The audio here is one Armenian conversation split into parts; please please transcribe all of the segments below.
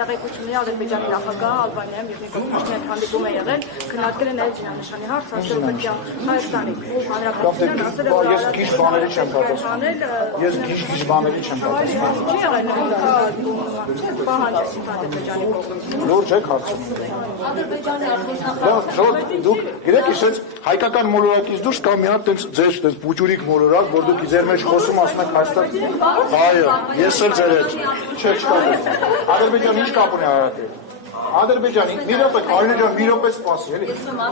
Տեղեկությունների Ադրբեջանի նախագահը Ալբանիայում եւ Նիկոպոլիսում հանդիպում է եղել, քննարկել է նաեւ զինանշանի հարց, ասել որ Հայաստանի Հանրապետությունն ասել է որ ես գիժ բաների չեմ պատասխանում։ Ես գիժ բաների չեմ պատասխանում։ չի եղել պահանջեցին Ադրբեջանի կողմից։ Լուրջ եք հարցնում։ Դուք գիտեք ինչ հայկական մոլորակից դուրս կա մի հատ ձեր փուճուրիկ մոլորակ, որ դուք ձեր մեջ խոսում ասում եք Հայաստան։ Այո, ես էլ ձեր հետ չկա։ Ադրբեջանը ինչ կապ ունի Արարատի։ Ադրբեջանի մի րոպե, Կարինե ջան, մի րոպե սպասի, էլի։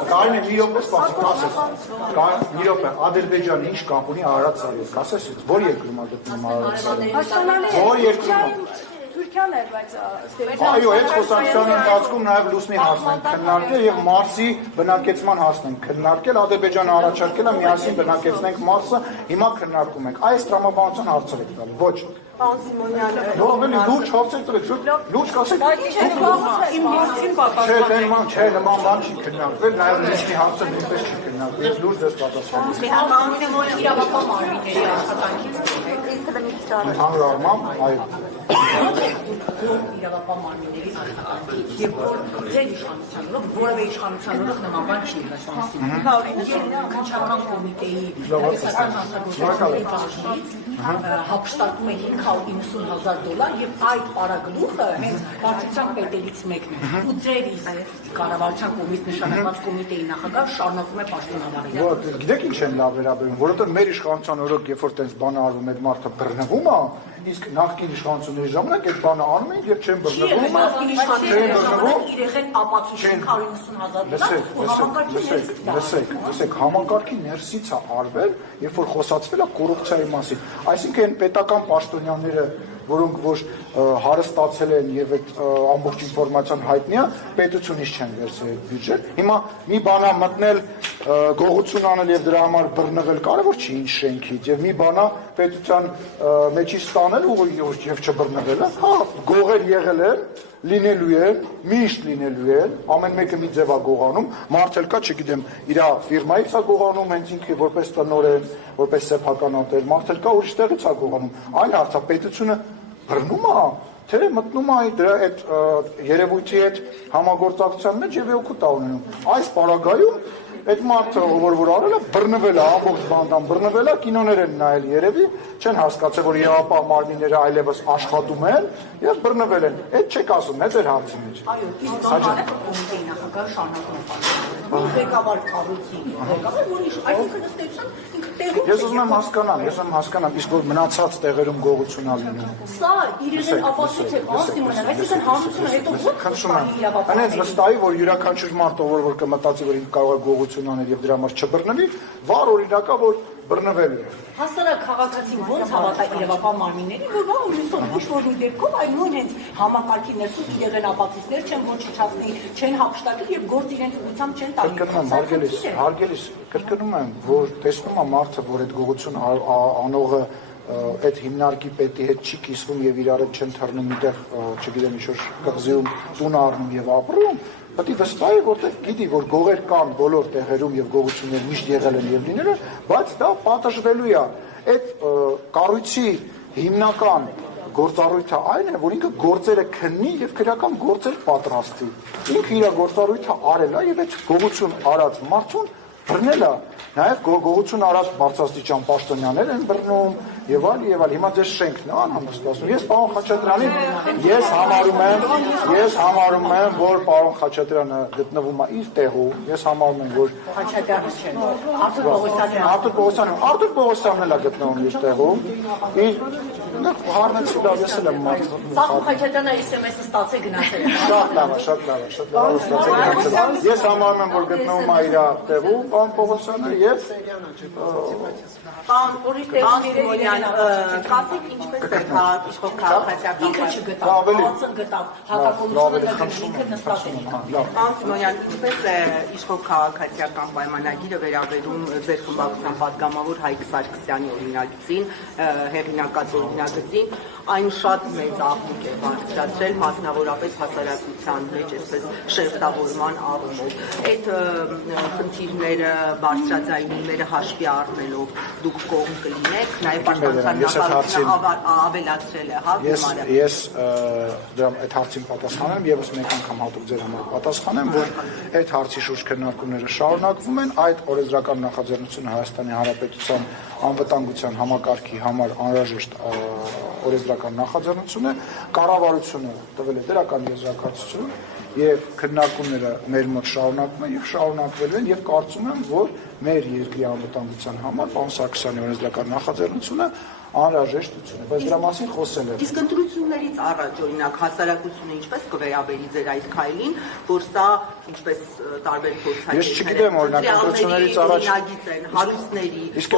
Կարինե մի րոպե սպասի, կասես։ Մի րոպե, Ադրբեջանը ինչ կապ ունի Արարատ Սարիև, կասես, որ երկրում է գտնվում Արարատ Սարիև։ Որ երկրում։ Թուրքիան էր, բայց այո, այդ խոսակցության ընթացքում նաև լուսնի հարցն են քննարկել եւ Մարսի բնակեցման հարցն են քննարկել, Ադրբեջանը առաջարկել է միասին բնակեցնենք Մարսը, հիմա քննարկում ենք։ Այս տրամաբանության հարցեր եք տալի, ոչ։ Պարոն Սիմոնյան, Նորմալի լուրջ հարցեր տվեք, լուրջ կասեք։ Չէ, նման բան չի քննարկվել, նաև լուսնի հարցը նույնպես չի քննարկվել, ես լուրջ ես պատասխանում։ Իրավապահ մարմինների աշխատանքից Ընդհանուր առմամբ, այո։ Իրավապահ մարմինների աշխատանքից եւ որ ձեր իշխանությանով որևէ իշխանությանով նման բան չի եղել։ Քննչական կոմիտեի տնտեսական հանցագործությունների բաժնից հապշտակում է $590,000 եւ այդ պարագլուխը հենց վարչության պետերից մեկն է։ Ու ձեր կառավարության կողմից նշանակված կոմիտեի նախագահ շարունակում է պաշտոնավարել։ Գիտեք ինչ են լավ վերաբերում, որովհետեւ մեր իշխանության օրոք երբ որ տես բանը արվում է, մարդը բռնվում է, իսկ նախկին իշխանությունների ժամանակ այդ բանը անում են եւ չեն բռնվում։ Իրեղեն ապացույցին $590,000 Լսեք, համակարգի ներսից է արվել, երբ որ խոսացվել է կոռուպցիայի մասին։ Այսինքն պետական պաշտոնյաները, որոնք որ հարստացել են եւ այդ ամբողջ ինֆորմացիան հայտնի է, պետությունից չեն վերցրել այդ բյուջեն։ Հիմա մի բան է մտնել գողություն անել եւ դրա համար բռնվել կարեւոր չի ինչ շենքից եւ մի բան է պետության մեջից ստանել ու եւ չբռնվելը։ Հա, գողեր եղել են, լինելու են, միշտ լինելու են, ամեն մեկը մի ձև է գողանում, մարդ էլ կա, չգիտեմ, իր ֆիրմայից է գողանում, հենց ինքը որպես տնօրեն, որպես սեփականատեր, մարդ էլ կա ուրիշ տեղից է գողանում։ Այլ հարց է, պետությունը բռնում է, թե մտնում է դրա այդ երևույթի հետ համագործակցության մեջ եւ օգուտ է ունենում։ Այս պարագայում այդ մարդը որ արել է բռնվել է, ամբողջ բանդան բռնվել է, կինոներ են նայել երևի, չեն հասկացել, որ իրավապահ մարմինները այլևս աշխատում են եւ բռնվել են։ Այդ չեք ասում, այդ էր հարցի մեջ։ Այո, իսկ կոմիտեի նախագահ շարունակում է պաշտոնավարել։ Ղեկավար կառույցի ղեկավար, որի այսինքն ըստ ինքը տեղում։ Ես ուզում եմ հասկանամ, իսկ որ մնացած տեղերում գողություն ա լինում։ Սա իրեն ապացույց է, պարոն Սիմոնյան, այսինքն հանրությունը հետո ո՞ց իրավապահ։ Հենց վստահի, որ յուրաքանչյուր մարդ որ կմտածի, որ ինքը կարող է գողություն անել եւ դրա համար չբռնվի, վառ օրինակ է, որ բռնվելու է։ Հասարակ քաղաքացին ո՞նց հավատա իրավապահ մարմիններին, որ բան ուրիշ ինչ-որ մի դեպքում այլ նույն հենց համակարգի ներսում իրեղեն ապացույցներ չեն ոչնչացնի, չեն հափշտակի եւ գործ իրենց ուղղությամբ չեն տալի։ Հարգելիս, կրկնում եմ, որ տեսնում եմ մարդը, որ այդ գողություն անողը այդ հիմնարկի պետի հետ չի կիսվում եւ իրար հետ չեն թռնում միտեղ, չգիտեմ ինչ-որ կղզիում տուն առնում եւ ապրում, պետք է վստահի, որտեղ գիտի, որ գողեր կան բոլոր տեղերում եւ գողություններ միշտ եղել են եւ լինել են, բայց դա պատժվելու է։ Այդ կառույցի հիմնական գործառույթը այն է, որ ինքը գործերը քննի եւ քրեական գործեր պատրաստի։ Ինքը իր գործառույթը արել է եւ այդ գողություն արած մարդուն բռնել է։ Նաև գողություն արած բարձրաստիճան պաշտոնյաներ են բռնում եւ այլ։ Հիմա ձեր շենքն է անհամստացնում։ Ես պարոն Խաչատրյանին ես համարում եմ, որ պարոն Խաչատրյանը գտնվում է իր տեղում։ Ես համարում եմ, որ Խաչատրյանը չէ։ Արտուր Պողոսյանն էլ է գտնվում իր տեղում։ Հարնեցի դա ես եմ մարդ։ Սաղ Խաչատրյանը SMS-ը ստացել գնացել։ Շատ լավ է, շատ լավ է ստացել գնացել։ Ես համարում եմ, որ գտնվում է իր տեղում, պարոն Պողոսյանը եւ Պարոն Սիմոնյան, կասեք ինչպես է իշխող քաղաքացիական ինքը չգտավ, բացը գտավ, հակակոմությունը ինքը նստած է եկավ։ Պարոն Սիմոնյան, ինչպես է իշխող քաղաքացիական պայմանագիրը վերաբերում ձեր խմբակցության պատգամավոր Հայկ Սարգսյանի օրինագծին, հեղինակած օրինակ մասնագծին, այն շատ մեծ աղմուկ է բարձրացրել, մասնավորապես հասարակության մեջ, այսպես շերտավորման առումով։ Այդ խնդիրները բարձրաձայնումները հաշվի առնելով դուք կողմ կլինեք, նաև պաշտպանության նախարարությունը ավելացրել է, հա, գումարը։ Ես դրա այդ հարցին պատասխանեմ, եւս մեկ անգամ հատուկ ձեր համար պատասխանեմ, որ այդ հարցի շուրջ քննարկումները շարունակվում են, այդ օրենսդրական նախաձեռնությունը Հայաստանի Հանրապետության անվտանգության համակարգի համար անհրաժեշտ օրենսդրական նախաձեռնություն է, կառավարությունը տվել է դրական եզրակացություն եւ քննարկումները մեր մոտ շարունակվում են եւ շարունակվելու են եւ կարծում եմ, որ մեր երկրի անվտանգության համար պարոն Սարգսյանի օրենսդրական նախաձեռնությունը անհրաժեշտություն է, բայց դրա մասին խոսել է։ Իսկ ընտրություններից առաջ, օրինակ, հասարակությունը ինչպես կվերաբերի ձեր այդ քայլին, որ սա ինչպես տարբեր փորձարկումներ։ Ես չգիտեմ, օրինակ, ընտրություններից առաջ հարուստների, իսկ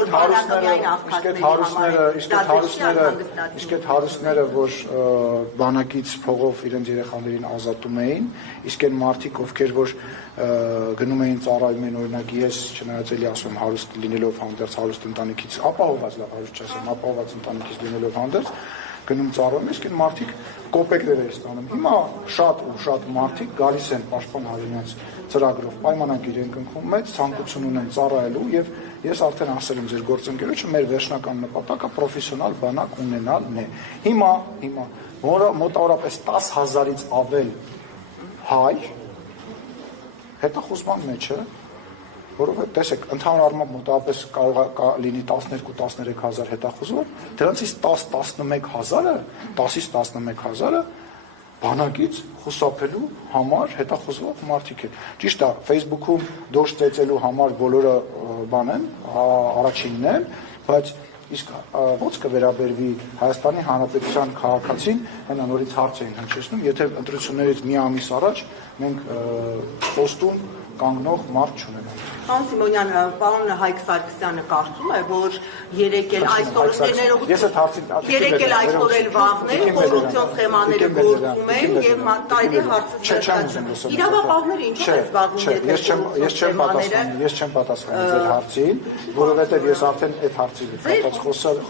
այդ հարուստները, որ բանակից փողով իրենց երեխաներին ազատում էին, իսկ այն մարդիկ, ովքեր որ գնում էին ծառայում են, օրինակ ես չնայած էլի ասում հարուստ լինելով հանդերձ հարուստ ընտանիքից ապահոված լավ հարուստ չասեմ ապահոված ընտանիքից լինելով հանդերձ գնում ծառայում իսկ այն մարդիկ կոպեկներ են ստանում հիմա շատ ու շատ մարդիկ գալիս են պաշտպան հայրենիաց ծրագրով պայմանագիր են կնքում մեծ ցանկություն ունեն ծառայելու եւ ես արդեն ասել եմ ձեր գործընկերոջը մեր վերջնական նպատակը պրոֆեսիոնալ բանակ ունենալն է հիմա մոտավորապես 10,000-ից ավել հայ հետախուզման մեջ է, որովհետև տեսեք, ընդհանուր առմամբ մոտավորապես կարող է լինի 12-13,000 հետախուզվող, դրանցից 10-11,000-ը, 10-ից 11,000-ը բանակից խուսափելու համար հետախուզվող մարդիկ են։ Ճիշտ է, Facebook-ում դոշ ծեծելու համար բոլորը բան են, առաջինն են, բայց իսկ ո՞նց կվերաբերվի Հայաստանի Հանրապետության քաղաքացին, հենա նորից հարց էին հնչեցնում, եթե ընտրություններից մի ամիս առաջ մենք պոստում կանգնող մարդ չունենանք։ Պարոն Սիմոնյան, պարոն Հայկ Սարգսյանը կարծում է, որ երեկ էլ այսօր էլ վաղներ կոռուպցիոն սխեմաները գործում են եւ տարի հարցը ստացվում։ Իրավապահները ինչու են զբաղվում Ես չեմ պատասխանում ձեր հարցին, որովհետեւ ես արդեն այդ հարցի հետ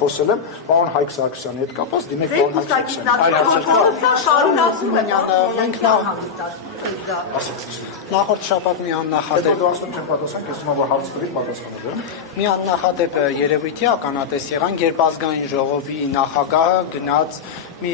խոսել եմ, պարոն Հայկ Սարգսյանի հետ կապված, դիմեք պարոն Հայկ Սարգսյանին։ Նախորդ շաբաթ մի աննախադեպ մի աննախադեպ երևույթի ականատես եղանք, երբ ազգային ժողովի նախագահը գնաց մի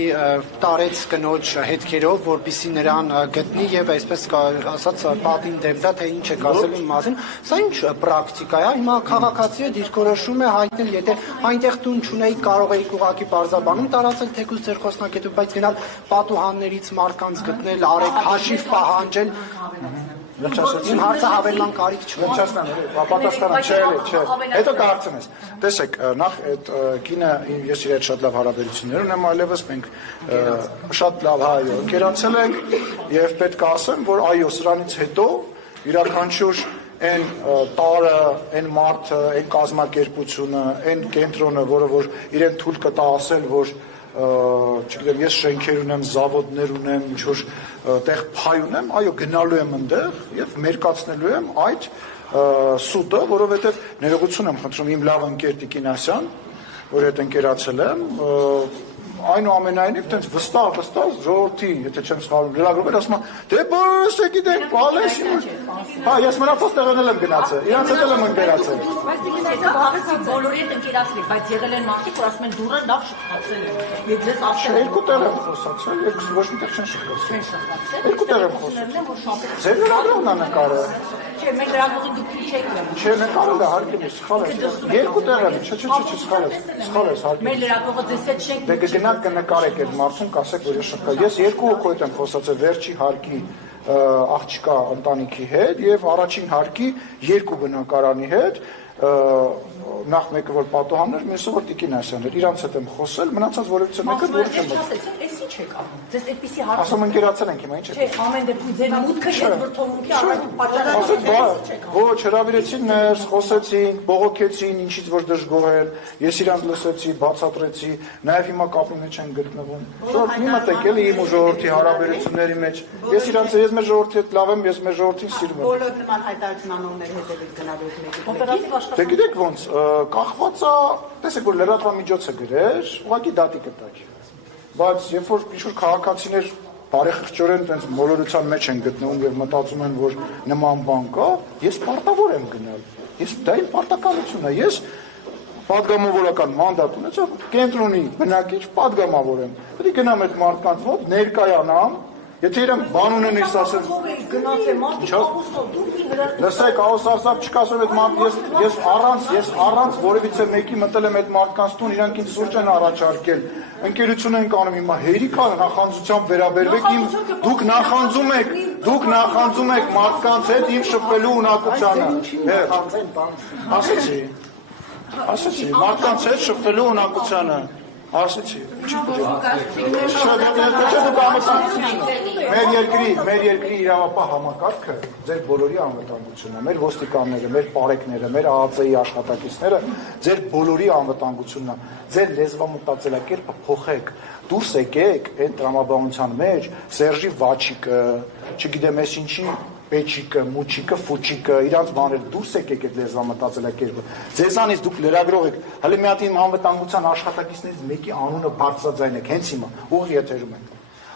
տարեց կնոջ հետքերով, որպեսզի նրան գտնի եւ այսպես ասած պատին դեպտա թե ինչ է ասելու մասին։ Սա ինչ պրակտիկա է։ Հիմա քաղաքացիը դիրքորոշում է հայտնել, եթե այնտեղ տուն չունեի, կարող էի ուղղակի պարզաբանում տարածել թեկուզ ձեր խոսնակետով, բայց գնալ պատուհաններից մարդկանց գտնել, արեք հաշիվ պահանջել։ Իմ հարցը հավելման կարիք չունի։ Պատասխանը չէ։ Հետո կհարցնես։ Տեսեք, նախ այդ կինը ես իր հետ շատ լավ հարաբերություններ ունեմ, այլևս մենք շատ լավ հայո ընկերանցել ենք եւ պետք է ասեմ, որ այո, սրանից հետո յուրաքանչյուր այն տարը, այն մարդը, այն կազմակերպությունը, այն կենտրոնը, որը որ իրեն թույլ կտա ասել, որ չգիտեմ, ես շենքեր ունեմ, զավոդներ ունեմ, ինչ-որ տեղ փայ ունեմ, այո, գնալու եմ ընդեղ եւ մերկացնելու եմ այդ սուտը, որովհետեւ ներողություն եմ խնդրում իմ լավ ընկեր Տիկին Ասյան, որ հետ ընկերացել եմ, այնուամենայնիվ տենց վստահ ժողովրդի, եթե չեմ սխալվում, լրագրողներ ասում են, դե բոլորս է գիտենք, բալես իմ։ Հա, ես մնացած տեղն եմ գնացել, իրանց հետ եմ ընկերացել։ Բայց բոլորի հետ ընկերացել եք, բայց եղել են մարդիկ, որ ասում են դուրը լավ շփացել են։ Եվ ձեզ ասել են։ Երկու տեղ եմ խոսացել, ոչ մի տեղ չեն շփացել։ Երկու տեղ եմ խոսել։ Ձեր լրագրողն է նկարը։ Չէ, մենք լրագրողի դուք չեք գնում։ Չէ, նկարը հարկի սխալ է։ Երկու տեղ եմ, չէ, սխալ է հարկի։ Մեր լրագրողը ձեզ հետ չենք։ Դե կգնաք կնկարեք այդ մարդուն, կասեք, որ ես շփկա։ Ես երկու հոգու հետ եմ խոսացել վերջի հարկի աղջկա ընտանիքի հետ եւ առաջին հարկի երկու բնակարանի հետ, նախ մեկը որ պատուհաններ, մյուսը որ Տիկին Ասյանն էր, իրանց հետ եմ խոսել, մնացած որևիցե մեկը դուրս չեմ։ Ուղղակի չեք անում։ Ձեզ այդպիսի հարց ասում ընկերացել ենք հիմա ինչ է։ Չէ, ամեն դեպքում ձեր մուտքը այդ վրթովմունքի առաջին պատճառը Ոչ, հրավիրեցին ներս, խոսեցին, բողոքեցին, ինչից որ դժգոհ են, ես իրանց լսեցի, բացատրեցի, նաև հիմա կապի մեջ են գտնվում։ Շուտ մի մտեք էլի իմ ու ժողովրդի հարաբերությունների մեջ։ Ես մեր ժողովրդի հետ լավ եմ, ես մեր ժողովրդին սիրում եմ։ Բոլոր նման հայտարարություն անողներ հետևից գնալու եք։ Դե գիտեք ոնց, կախված է, տեսեք որ լրատվամիջոցը գրեր, ուղղակի դատի կտակ։ Բայց երբ որ ինչ-որ քաղաքացիներ բարեխղճորեն տենց մոլորության մեջ են գտնվում եւ մտածում են, որ նման բան կա, ես պարտավոր եմ գնալ։ Դա իմ պարտականությունն է։ Ես պատգամավորական մանդատ ունեցա, կենտրոնի բնակիչ պատգամավոր եմ։ Պետք է գնամ այդ մարդկանց մոտ, ներկայանամ, եթե իրանք բան ունեն ես ասեմ, լսեք, ահոսարսափ չկասում այդ մարդ, ես առանց որևիցե մեկի մտել եմ այդ մարդկանց տուն, իրանք ինձ սուրճ են առաջարկել, ընկերություն ենք անում, հիմա հերիքա նախանձությամբ վերաբերվեք իմ, դուք նախանձում եք մարդկանց հետ իմ շփվելու ունակությանը, ասեցի, մարդկանց հետ շփվելու ունակությանը, ասեցի, մեր երկրի իրավապահ համակարգը ձեր բոլորի անվտանգությունն է, մեր ոստիկանները, մեր պարեկները, մեր ԱԱԾ-ի աշխատակիցները, ձեր բոլորի անվտանգությունն է, ձեր լեզվամտածելակերպը փոխեք, դուրս եկեք այն տրամաբանության մեջ Սերժի Վաչիկը, չգիտեմ ես ինչի Պեչիկը, Մուչիկը, Ֆուչիկը, իրանց բաներ դուրս եկեք այդ լեզվամտածելակերպը։ Ձեզանից դուք լրագրող եք, հələ մի հատ իմ անվտանգության աշխատակիցներից մեկի անունը բարձրաձայնեք, հենց հիմա, ուղիղ եթերում ենք։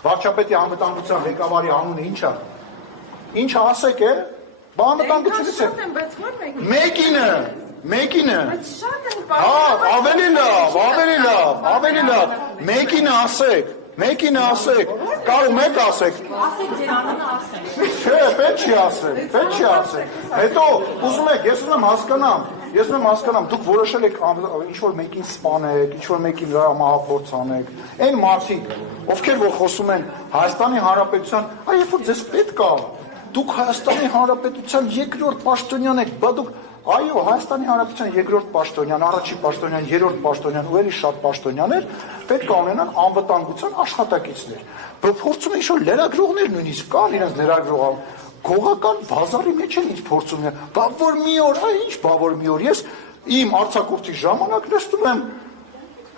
Վարչապետի անվտանգության ղեկավարի անունը ի՞նչ է։ Ինչ ասեք է, բա անվտանգությունից է։ Մեկինը։ Հա, ավելի լավ, մեկինը ասեք, կարում եք ասեք։ ասեք ձեր անունը ասեք։ Չէ, պետք չի ասեք։ Հետո ուզում եք, ես ուզում եմ հասկանամ, դուք որոշել եք ինչ-որ մեկին սպանեք, ինչ-որ մեկին մահափորձ անեք, այն մարդիկ, ովքեր որ խոսում են Հայաստանի Հանրապետության, երբ որ ձեզ պետք է, դուք Հայաստանի Հանրապետության երկրորդ պաշտոնյան եք, բա դուք այո, Հայաստանի Հանրապետության երկրորդ պաշտոնյան, առաջին պաշտոնյան, երրորդ պաշտոնյան ու ելի շատ պաշտոնյաներ պետք է ունենան անվտանգության աշխատակիցներ։ Փորձում են ինչ-որ լրագրողներ նույնիսկ կան, իրենց լրագրող գողական բազարի մեջ են ինձ փորձում են։ Բա որ մի օր, ես իմ արձակուրդի ժամանակ նստում եմ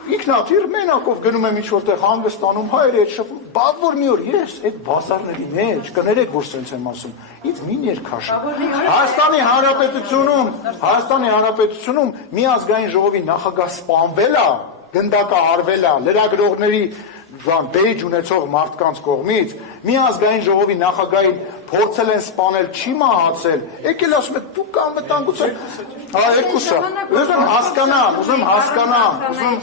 ինքնաթիռ մենակով գնում եմ ինչ-որտեղ հանգստանում, հայերի հետ շփվում, բա որ մի օր ես այդ բազարների մեջ, կներեք որ սենց եմ ասում, ինձ մի ներքաշ։ Հայաստանի Հանրապետությունում մի ազգային ժողովի նախագահ սպանվել է, գնդակահարվել է լրագրողների բեյջ ունեցող մարդկանց կողմից, մի ազգային ժողովի նախագահին փորձել են սպանել, չի մահացել, եկել ասում եք դուք անվտանգության, երկուսը, ուզում հասկանամ,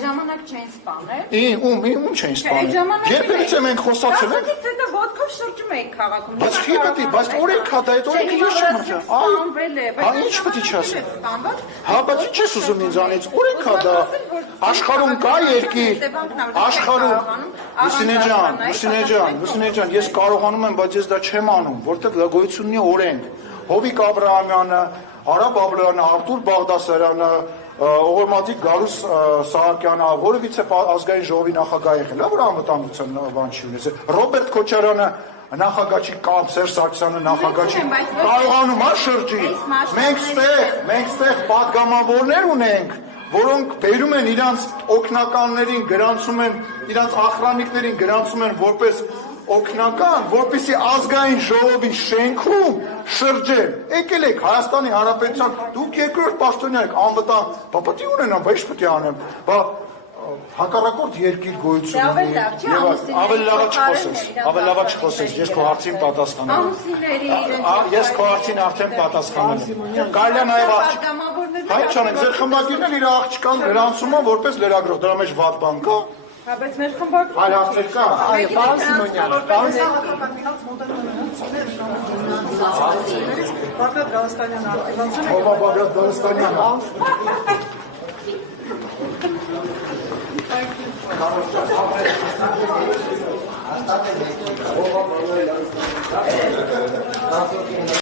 ժամանակ չեն սպանել։ Ում չեն սպանել։ Երբևիցե մենք խոսացել ենք։ Ասեցիք հետո ոտքով շրջում եք քաղաքում։ Բայց օրենք հա դա այդ օրենքը ես չեմ սպանվել է, բայց ինչ պետք է ասեմ։ Հա, բայց ինչ ես ուզում ինձանից, օրենք հա դա աշխարհում կա երկիր, աշխարհում Լուսինե ջան, ես կարողանում եմ, բայց ես դա չեմ անում, որտեղ դա գոյություն ունի օրենք։ Հովիկ Աբրահամյանը, Արա Բաբլյանը, Արտուր Բաղդասարյանը, Օղորմատիկ Գարուս Սահակյանը, որևիցե ազգային ժողովի նախագահ եղել, որ անվտանգության բան չի ունեցել։ Ռոբերտ Քոչարյանը նախագահ չի կամ Սերժ Սարգսյանը նախագահ չի, կարողանում է շրջի։ Մենք ստեղ պատգամավորներ ունենք, որոնք բերում են իրանց օգնականներին, գրանցում են, իրանց ախրանիկներին գրանցում են որպես օգնական, որպեսզի ազգային ժողովի շենքում շրջեն։ Եկել եք Հայաստանի Հանրապետության, դուք երկրորդ պաշտոնյա եք, անվտանգ, բա պետք է ունենամ, բա ինչ պետք է անեմ, բա հակառակորդ երկիր գոյություն ունի։ Ավելի լավա չխոսես, ես քո հարցին պատասխանում եմ։ Ես քո հարցին արդեն պատասխանում եմ։ Կարելի է նաև Հայ չանեք, ձեր խմբագիրն էլ իր աղջկան գրանցում է որպես լրագրող, դրա մեջ վատ բան կա։ Բայց մեր խմբագիրը Այլ հարցեր կա։ Այո, պարոն Սիմոնյան, Բագրատ Գալստանյանը ակտիվացել է։ Ո՞վ է Բագրատ Գալստանյանը։